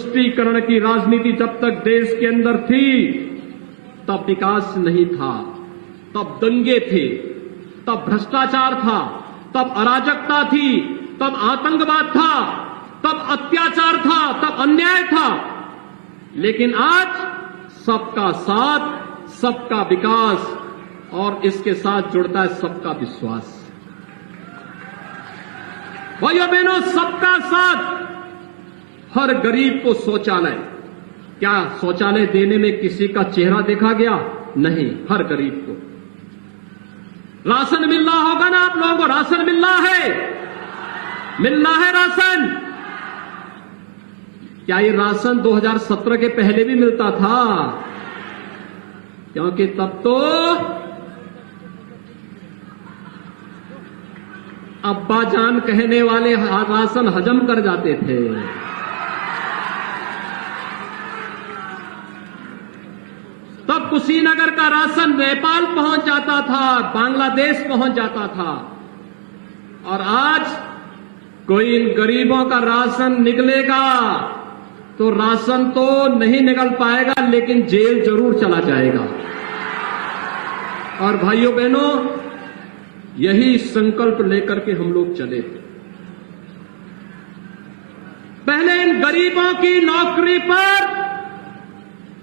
तुष्टीकरण की राजनीति जब तक देश के अंदर थी तब विकास नहीं था, तब दंगे थे, तब भ्रष्टाचार था, तब अराजकता थी, तब आतंकवाद था, तब अत्याचार था, तब अन्याय था। लेकिन आज सबका साथ, सबका विकास और इसके साथ जुड़ता है सबका विश्वास। भाइयों बहनों, सबका साथ। हर गरीब को शौचालय, क्या शौचालय देने में किसी का चेहरा देखा गया? नहीं, हर गरीब को। राशन मिल रहा होगा ना आप लोगों को? राशन मिल रहा है राशन। क्या ये राशन 2017 के पहले भी मिलता था? क्योंकि तब तो अब्बा जान कहने वाले राशन हजम कर जाते थे। तब कुशीनगर का राशन नेपाल पहुंच जाता था, बांग्लादेश पहुंच जाता था। और आज कोई इन गरीबों का राशन निकलेगा तो राशन तो नहीं निकल पाएगा, लेकिन जेल जरूर चला जाएगा। और भाइयों बहनों, यही संकल्प लेकर के हम लोग चले। पहले इन गरीबों की नौकरी पर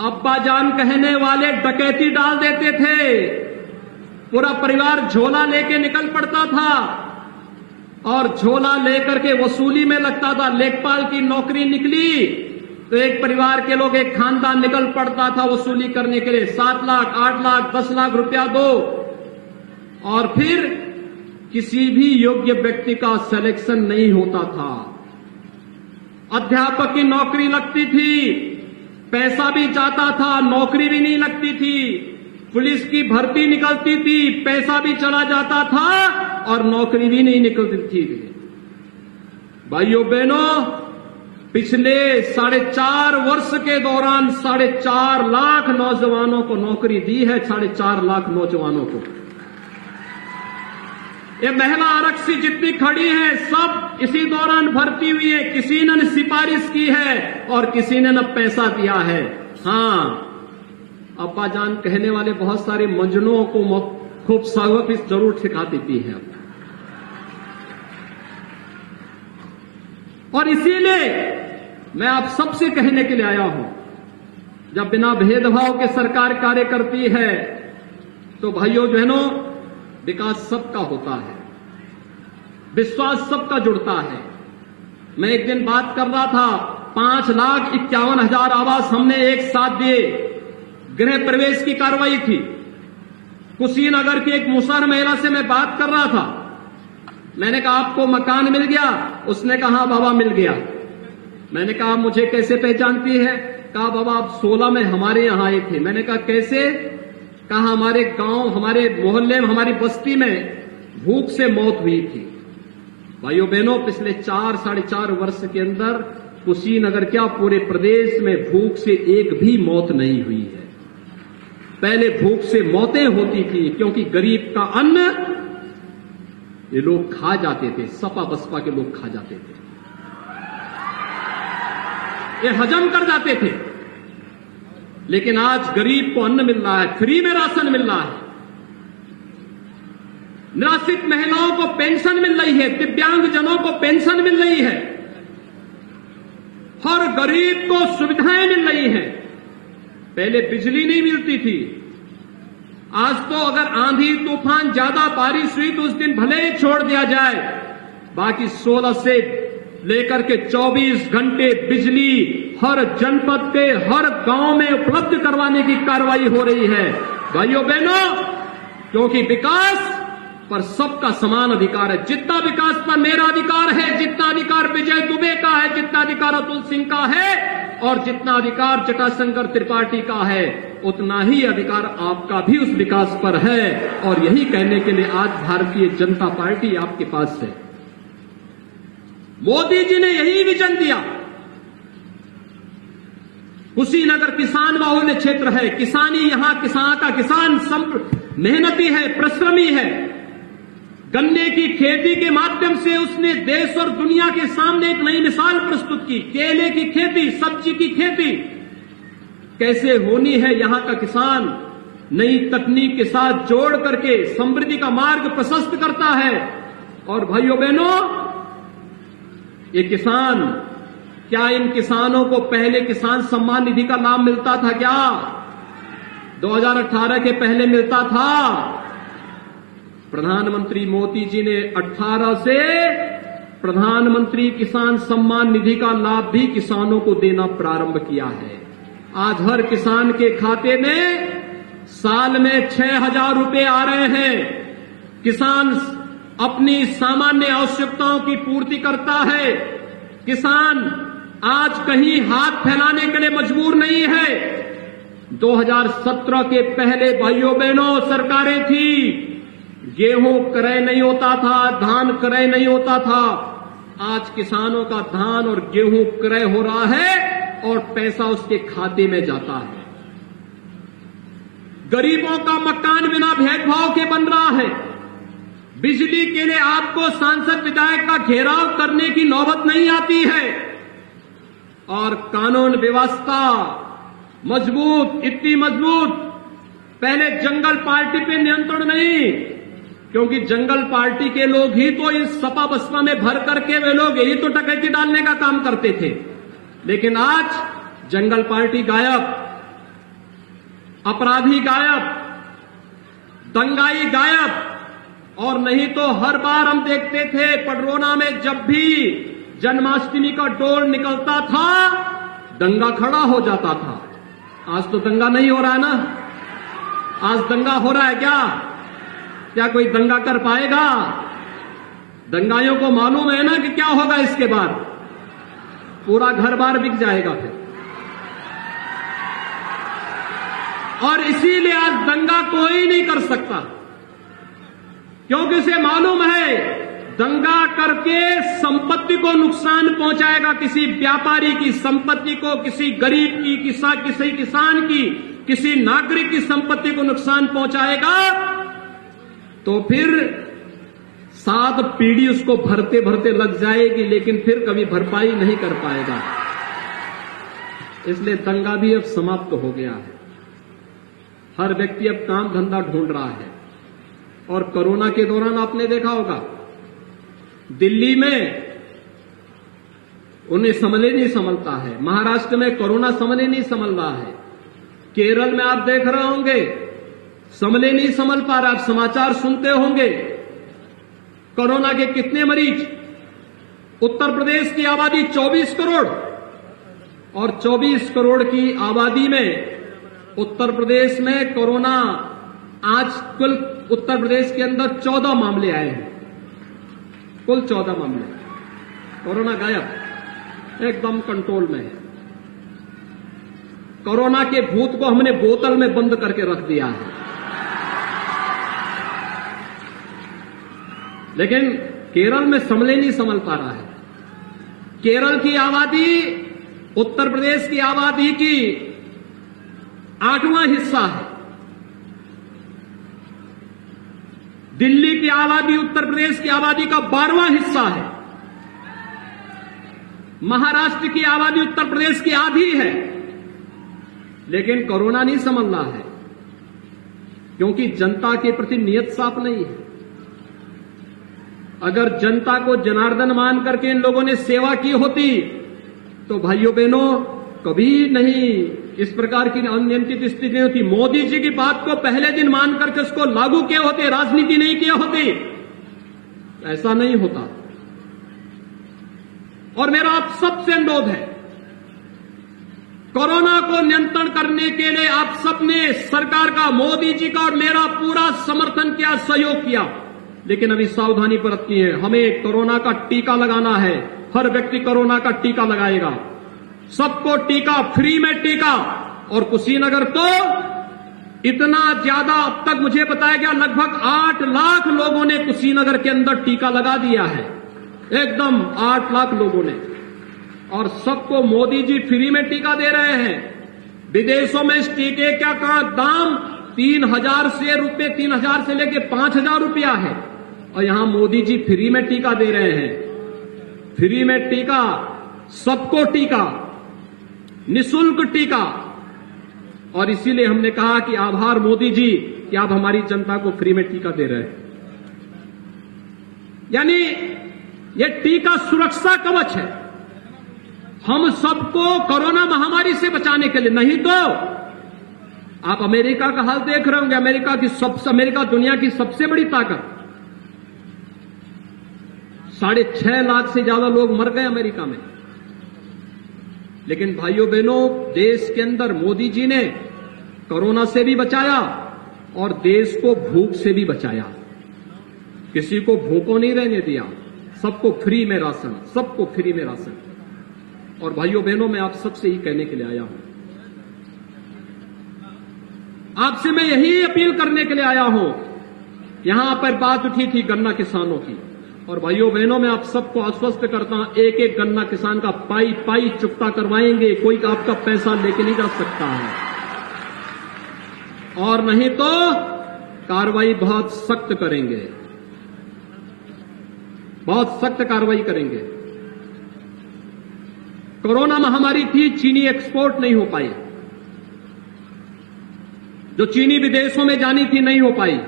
अब्बा जान कहने वाले डकैती डाल देते थे, पूरा परिवार झोला लेके निकल पड़ता था और झोला लेकर के वसूली में लगता था। लेखपाल की नौकरी निकली तो एक परिवार के लोग, एक खानदान निकल पड़ता था वसूली करने के लिए। 7 लाख, 8 लाख, 10 लाख रुपया दो, और फिर किसी भी योग्य व्यक्ति का सिलेक्शन नहीं होता था। अध्यापक की नौकरी लगती थी, पैसा भी जाता था, नौकरी भी नहीं लगती थी। पुलिस की भर्ती निकलती थी, पैसा भी चला जाता था और नौकरी भी नहीं निकलती थी। भाइयों बहनों, पिछले 4.5 वर्ष के दौरान 4.5 लाख नौजवानों को नौकरी दी है। 4.5 लाख नौजवानों को। ये महिला आरक्षी जितनी खड़ी है सब इसी दौरान भर्ती हुई है। किसी ने सिफारिश की है और किसी ने न पैसा दिया है। हाँ, अब्बा जान कहने वाले बहुत सारे मजनुओं को खूब सबक जरूर सिखा देती है। और इसीलिए मैं आप सबसे कहने के लिए आया हूं, जब बिना भेदभाव के सरकार कार्य करती है तो भाइयों बहनों, विकास सबका होता है, विश्वास सबका जुड़ता है। मैं एक दिन बात कर रहा था, 5,51,000 आवास हमने एक साथ दिए। गृह प्रवेश की कार्रवाई थी। कुशीनगर की एक मुसहर महिला से मैं बात कर रहा था। मैंने कहा आपको मकान मिल गया? उसने कहा बाबा मिल गया। मैंने कहा मुझे कैसे पहचानती है? कहा बाबा आप 16 में हमारे यहां आए थे। मैंने कहा कैसे? कहा हमारे गांव, हमारे मोहल्ले में, हमारी बस्ती में भूख से मौत हुई थी। भाइयों बहनों, पिछले 4-4.5 वर्ष के अंदर कुशीनगर क्या पूरे प्रदेश में भूख से एक भी मौत नहीं हुई है। पहले भूख से मौतें होती थी क्योंकि गरीब का अन्न ये लोग खा जाते थे, सपा बसपा के लोग खा जाते थे, ये हजम कर जाते थे। लेकिन आज गरीब को अन्न मिल रहा है, फ्री में राशन मिल रहा है, निराश्रित महिलाओं को पेंशन मिल रही है, दिव्यांगजनों को पेंशन मिल रही है, हर गरीब को सुविधाएं मिल रही हैं। पहले बिजली नहीं मिलती थी, आज तो अगर आंधी तूफान ज्यादा बारिश हुई तो उस दिन भले ही छोड़ दिया जाए, बाकी 16 से लेकर के 24 घंटे बिजली हर जनपद के हर गांव में उपलब्ध करवाने की कार्रवाई हो रही है। भाइयों बहनों, क्योंकि विकास पर सबका समान अधिकार है। जितना विकास पर मेरा अधिकार है, जितना अधिकार विजय दुबे का है, जितना अधिकार अतुल सिंह का है और जितना अधिकार जटाशंकर त्रिपाठी का है, उतना ही अधिकार आपका भी उस विकास पर है। और यही कहने के लिए आज भारतीय जनता पार्टी आपके पास है। मोदी जी ने यही विजन दिया। कुशीनगर किसान बाहुल्य क्षेत्र है, किसानी यहां का किसान मेहनती है, परिश्रमी है। गन्ने की खेती के माध्यम से उसने देश और दुनिया के सामने एक नई मिसाल प्रस्तुत की। केले की खेती, सब्जी की खेती कैसे होनी है, यहां का किसान नई तकनीक के साथ जोड़ करके समृद्धि का मार्ग प्रशस्त करता है। और भाइयों बहनों, ये किसान, क्या इन किसानों को पहले किसान सम्मान निधि का लाभ मिलता था? क्या 2018 के पहले मिलता था? प्रधानमंत्री मोदी जी ने 18 से प्रधानमंत्री किसान सम्मान निधि का लाभ भी किसानों को देना प्रारंभ किया है। आज हर किसान के खाते में साल में 6,000 रुपए आ रहे हैं। किसान अपनी सामान्य आवश्यकताओं की पूर्ति करता है। किसान आज कहीं हाथ फैलाने के लिए मजबूर नहीं है। 2017 के पहले भाइयों बहनों सरकारें थी, गेहूं क्रय नहीं होता था, धान क्रय नहीं होता था। आज किसानों का धान और गेहूं क्रय हो रहा है और पैसा उसके खाते में जाता है। गरीबों का मकान बिना भेदभाव के बन रहा है। बिजली के लिए आपको सांसद विधायक का घेराव करने की नौबत नहीं आती है। और कानून व्यवस्था मजबूत, इतनी मजबूत, पहले जंगल पार्टी पे नियंत्रण नहीं, क्योंकि जंगल पार्टी के लोग ही तो इस सपा बसपा में भर करके वे लोग यही तो डकैती डालने का काम करते थे। लेकिन आज जंगल पार्टी गायब, अपराधी गायब, दंगाई गायब। और नहीं तो हर बार हम देखते थे पडरौना में जब भी जन्माष्टमी का डोल निकलता था, दंगा खड़ा हो जाता था। आज तो दंगा नहीं हो रहा है ना? आज दंगा हो रहा है क्या? क्या कोई दंगा कर पाएगा? दंगाइयों को मालूम है ना कि क्या होगा इसके बाद, पूरा घर बार बिक जाएगा फिर। और इसीलिए आज दंगा कोई नहीं कर सकता, क्योंकि उसे मालूम है दंगा करके संपत्ति को नुकसान पहुंचाएगा, किसी व्यापारी की संपत्ति को, किसी गरीब की, किसी किसान की, किसी नागरिक की संपत्ति को नुकसान पहुंचाएगा, तो फिर 7 पीढ़ी उसको भरते भरते लग जाएगी, लेकिन फिर कभी भरपाई नहीं कर पाएगा। इसलिए दंगा भी अब समाप्त हो गया है। हर व्यक्ति अब काम धंधा ढूंढ रहा है। और कोरोना के दौरान आपने देखा होगा, दिल्ली में उन्हें संभले नहीं संभलता है, महाराष्ट्र में कोरोना संभले नहीं संभल रहा है, केरल में आप देख रहे होंगे संभले नहीं संभल पा रहा। आप समाचार सुनते होंगे कोरोना के कितने मरीज। उत्तर प्रदेश की आबादी 24 करोड़, और 24 करोड़ की आबादी में उत्तर प्रदेश में कोरोना, आज कुल उत्तर प्रदेश के अंदर 14 मामले आए हैं, कुल 14 मामले। कोरोना गायब, एकदम कंट्रोल में है। कोरोना के भूत को हमने बोतल में बंद करके रख दिया है। लेकिन केरल में संभले नहीं संभल पा रहा है। केरल की आबादी उत्तर प्रदेश की आबादी की 8वां हिस्सा है। दिल्ली की आबादी उत्तर प्रदेश की आबादी का 12वां हिस्सा है। महाराष्ट्र की आबादी उत्तर प्रदेश की आधी है। लेकिन कोरोना नहीं संभल रहा है, क्योंकि जनता के प्रति नियत साफ नहीं है। अगर जनता को जनार्दन मान करके इन लोगों ने सेवा की होती तो भाइयों बहनों कभी नहीं इस प्रकार की अनियंत्रित स्थिति नहीं होती। मोदी जी की बात को पहले दिन मान करके उसको लागू किए होते, राजनीति नहीं किए होते, ऐसा नहीं होता। और मेरा आप सबसे अनुरोध है, कोरोना को नियंत्रण करने के लिए आप सबने सरकार का, मोदी जी का और मेरा पूरा समर्थन किया, सहयोग किया। लेकिन अभी सावधानी बरतनी है। हमें कोरोना का टीका लगाना है। हर व्यक्ति कोरोना का टीका लगाएगा, सबको टीका, फ्री में टीका। और कुशीनगर तो इतना ज्यादा, अब तक मुझे बताया गया लगभग 8 लाख लोगों ने कुशीनगर के अंदर टीका लगा दिया है, एकदम 8 लाख लोगों ने। और सबको मोदी जी फ्री में टीका दे रहे हैं। विदेशों में इस टीके का दाम 3,000 से लेके 5,000 रुपया है, और यहां मोदी जी फ्री में टीका दे रहे हैं। फ्री में टीका, सबको टीका, निःशुल्क टीका। और इसीलिए हमने कहा कि आभार मोदी जी कि आप हमारी जनता को फ्री में टीका दे रहे हैं। यानी ये टीका सुरक्षा कवच है हम सबको कोरोना महामारी से बचाने के लिए। नहीं तो आप अमेरिका का हाल देख रहे होंगे। अमेरिका दुनिया की सबसे बड़ी ताकत। 6.5 लाख से ज्यादा लोग मर गए अमेरिका में। लेकिन भाइयों बहनों, देश के अंदर मोदी जी ने कोरोना से भी बचाया और देश को भूख से भी बचाया। किसी को भूखों नहीं रहने दिया, सबको फ्री में राशन, सबको फ्री में राशन। और भाइयों बहनों, मैं आप सबसे ही कहने के लिए आया हूं, आपसे मैं यही अपील करने के लिए आया हूं। यहां पर बात उठी थी गन्ना किसानों की, और भाइयों बहनों, मैं आप सबको आश्वस्त करता हूं, एक एक गन्ना किसान का पाई पाई चुकता करवाएंगे। कोई आपका पैसा लेके नहीं जा सकता है, और नहीं तो कार्रवाई बहुत सख्त करेंगे, बहुत सख्त कार्रवाई करेंगे। कोरोना महामारी थी, चीनी एक्सपोर्ट नहीं हो पाई। जो चीनी विदेशों में जानी थी नहीं हो पाई,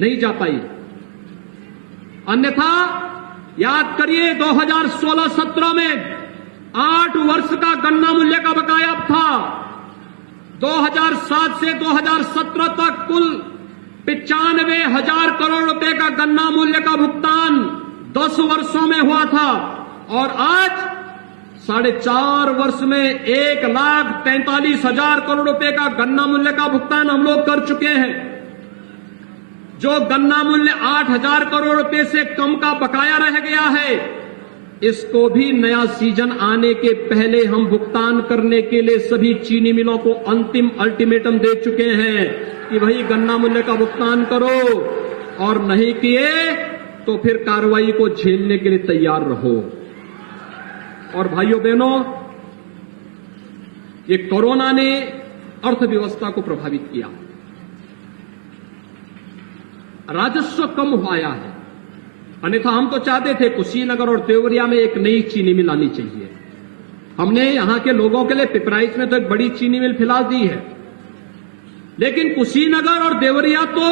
नहीं जा पाई। अन्यथा याद करिए 2016-17 में 8 वर्ष का गन्ना मूल्य का बकाया था। 2007 से 2017 तक कुल 95,000 करोड़ रुपए का गन्ना मूल्य का भुगतान 10 वर्षों में हुआ था, और आज 4.5 वर्ष में 1,43,000 करोड़ रुपए का गन्ना मूल्य का भुगतान हम लोग कर चुके हैं। जो गन्ना मूल्य 8,000 करोड़ रुपए से कम का बकाया रह गया है, इसको भी नया सीजन आने के पहले हम भुगतान करने के लिए सभी चीनी मिलों को अंतिम अल्टीमेटम दे चुके हैं कि भाई गन्ना मूल्य का भुगतान करो, और नहीं किए तो फिर कार्रवाई को झेलने के लिए तैयार रहो। और भाइयों बहनों, ये कोरोना ने अर्थव्यवस्था को प्रभावित किया, राजस्व कम हुआ है। अन्यथा हम तो चाहते थे कुशीनगर और देवरिया में एक नई चीनी मिल आनी चाहिए। हमने यहां के लोगों के लिए पिपराइच में तो एक बड़ी चीनी मिल फिलहाल दी है, लेकिन कुशीनगर और देवरिया तो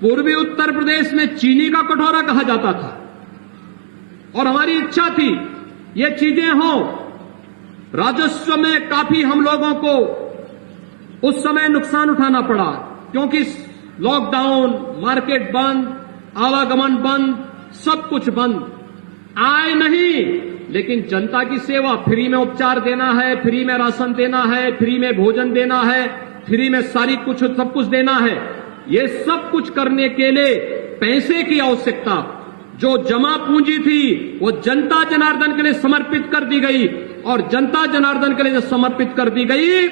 पूर्वी उत्तर प्रदेश में चीनी का कटोरा कहा जाता था, और हमारी इच्छा थी ये चीजें हों। राजस्व में काफी हम लोगों को उस समय नुकसान उठाना पड़ा, क्योंकि लॉकडाउन, मार्केट बंद, आवागमन बंद, सब कुछ बंद। आय नहीं, लेकिन जनता की सेवा, फ्री में उपचार देना है, फ्री में राशन देना है, फ्री में भोजन देना है, फ्री में सारी कुछ सब कुछ देना है। ये सब कुछ करने के लिए पैसे की आवश्यकता, जो जमा पूंजी थी वो जनता जनार्दन के लिए समर्पित कर दी गई, और जनता जनार्दन के लिए जब समर्पित कर दी गई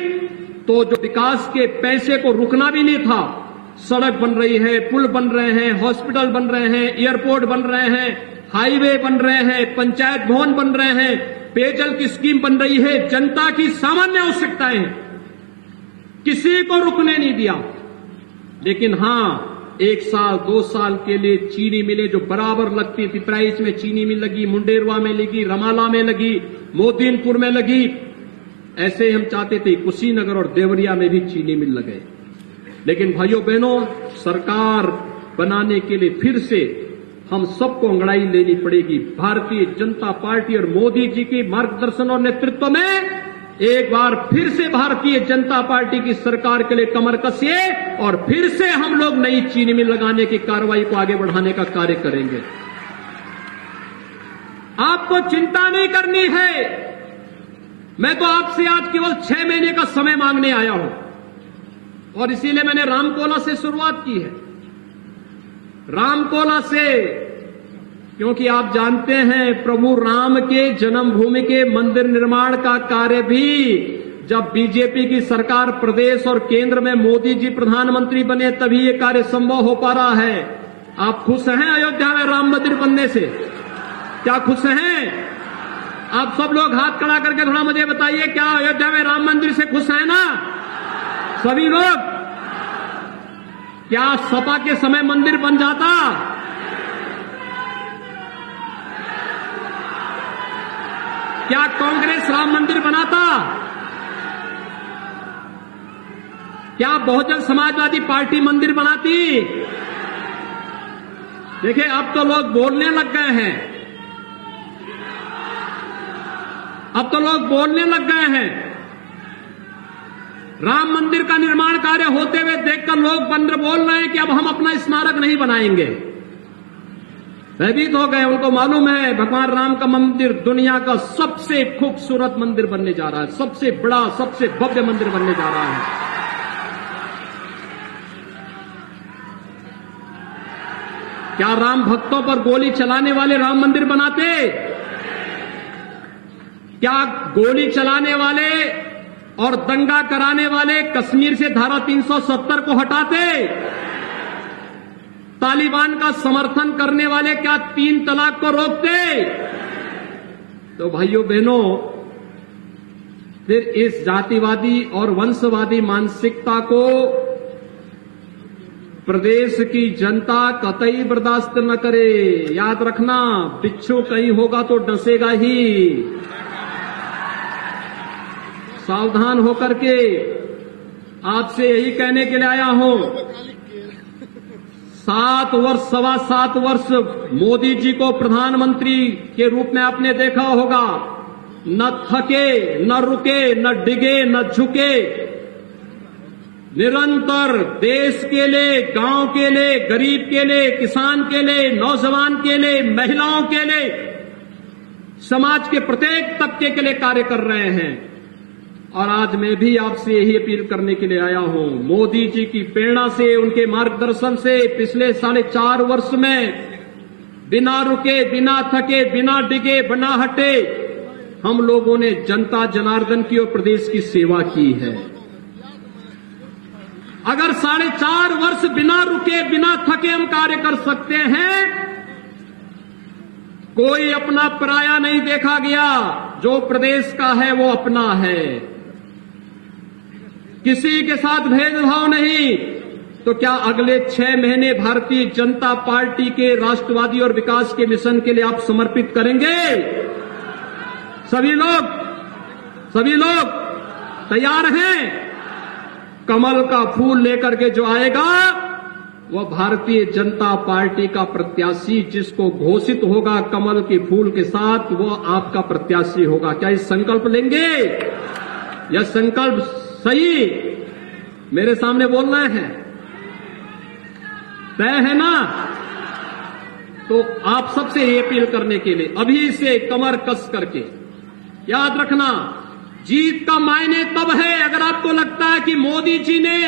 तो जो विकास के पैसे को रुकना भी नहीं था। सड़क बन रही है, पुल बन रहे हैं, हॉस्पिटल बन रहे हैं, एयरपोर्ट बन रहे हैं, हाईवे बन रहे हैं, पंचायत भवन बन रहे हैं, पेयजल की स्कीम बन रही है। जनता की सामान्य आवश्यकताएं हैं, किसी को रुकने नहीं दिया। लेकिन हां, 1 साल 2 साल के लिए चीनी मिलें जो बराबर लगती थी, प्राइस में चीनी मिल लगी, मुंडेरवा में लगी, रमाला में लगी, मोदीनपुर में लगी, ऐसे हम चाहते थे कुशीनगर और देवरिया में भी चीनी मिल लगे। लेकिन भाइयों बहनों, सरकार बनाने के लिए फिर से हम सबको अंगड़ाई लेनी पड़ेगी। भारतीय जनता पार्टी और मोदी जी के मार्गदर्शन और नेतृत्व में एक बार फिर से भारतीय जनता पार्टी की सरकार के लिए कमर कसिए, और फिर से हम लोग नई चीनी मिल लगाने की कार्रवाई को आगे बढ़ाने का कार्य करेंगे। आपको चिंता नहीं करनी है। मैं तो आपसे आज केवल 6 महीने का समय मांगने आया हूं, और इसीलिए मैंने रामकोला से शुरुआत की है। रामकोला से, क्योंकि आप जानते हैं प्रभु राम के जन्मभूमि के मंदिर निर्माण का कार्य भी जब बीजेपी की सरकार प्रदेश और केंद्र में मोदी जी प्रधानमंत्री बने तभी ये कार्य संभव हो पा रहा है। आप खुश हैं अयोध्या में राम मंदिर बनने से? क्या खुश हैं? आप सब लोग हाथ खड़ा करके थोड़ा मुझे बताइए, क्या अयोध्या में राम मंदिर से खुश हैं ना सभी लोग? क्या सपा के समय मंदिर बन जाता? क्या कांग्रेस राम मंदिर बनाता? क्या बहुजन समाजवादी पार्टी मंदिर बनाती? देखिए, अब तो लोग बोलने लग गए हैं। अब तो लोग बोलने लग गए हैं। राम मंदिर का निर्माण कार्य होते हुए देखकर लोग बोल रहे हैं कि अब हम अपना स्मारक नहीं बनाएंगे। भयभीत हो गए। उनको मालूम है भगवान राम का मंदिर दुनिया का सबसे खूबसूरत मंदिर बनने जा रहा है, सबसे बड़ा, सबसे भव्य मंदिर बनने जा रहा है। क्या राम भक्तों पर गोली चलाने वाले राम मंदिर बनाते? क्या गोली चलाने वाले और दंगा कराने वाले कश्मीर से धारा 370 को हटाते? तालिबान का समर्थन करने वाले क्या 3 तलाक को रोकते? तो भाइयों बहनों, फिर इस जातिवादी और वंशवादी मानसिकता को प्रदेश की जनता कतई बर्दाश्त न करे। याद रखना, बिच्छू कहीं होगा तो डसेगा ही। सावधान होकर के आपसे यही कहने के लिए आया हूं। 7 वर्ष, 7.25 वर्ष मोदी जी को प्रधानमंत्री के रूप में आपने देखा होगा। न थके, न रुके, न डिगे, न झुके। निरंतर देश के लिए, गांव के लिए, गरीब के लिए, किसान के लिए, नौजवान के लिए, महिलाओं के लिए, समाज के प्रत्येक तबके के लिए कार्य कर रहे हैं। और आज मैं भी आपसे यही अपील करने के लिए आया हूं। मोदी जी की प्रेरणा से, उनके मार्गदर्शन से पिछले 4.5 वर्ष में बिना रुके, बिना थके, बिना डिगे, बिना हटे हम लोगों ने जनता जनार्दन की और प्रदेश की सेवा की है। अगर 4.5 वर्ष बिना रुके, बिना थके हम कार्य कर सकते हैं, कोई अपना पराया नहीं देखा गया। जो प्रदेश का है वो अपना है। किसी के साथ भेदभाव नहीं। तो क्या अगले 6 महीने भारतीय जनता पार्टी के राष्ट्रवादी और विकास के मिशन के लिए आप समर्पित करेंगे? सभी लोग तैयार हैं? कमल का फूल लेकर के जो आएगा वह भारतीय जनता पार्टी का प्रत्याशी, जिसको घोषित होगा कमल के फूल के साथ, वो आपका प्रत्याशी होगा। क्या इस संकल्प लेंगे? यह संकल्प सही मेरे सामने बोलना है, तय है ना? तो आप सबसे ये अपील करने के लिए अभी से कमर कस करके याद रखना, जीत का मायने तब है अगर आपको लगता है कि मोदी जी ने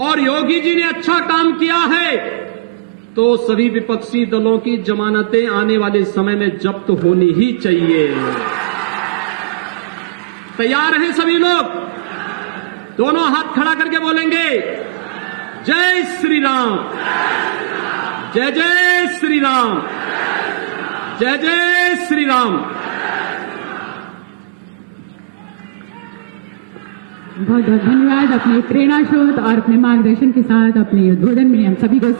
और योगी जी ने अच्छा काम किया है, तो सभी विपक्षी दलों की जमानतें आने वाले समय में जब्त होनी ही चाहिए। तैयार हैं सभी लोग? दोनों हाथ खड़ा करके बोलेंगे, जय श्री राम, जय जय श्री राम, जय जय श्री राम। बहुत बहुत धन्यवाद। अपने प्रेरणा शोध और अपने मार्गदर्शन के साथ अपने उद्बोधन में हम सभी को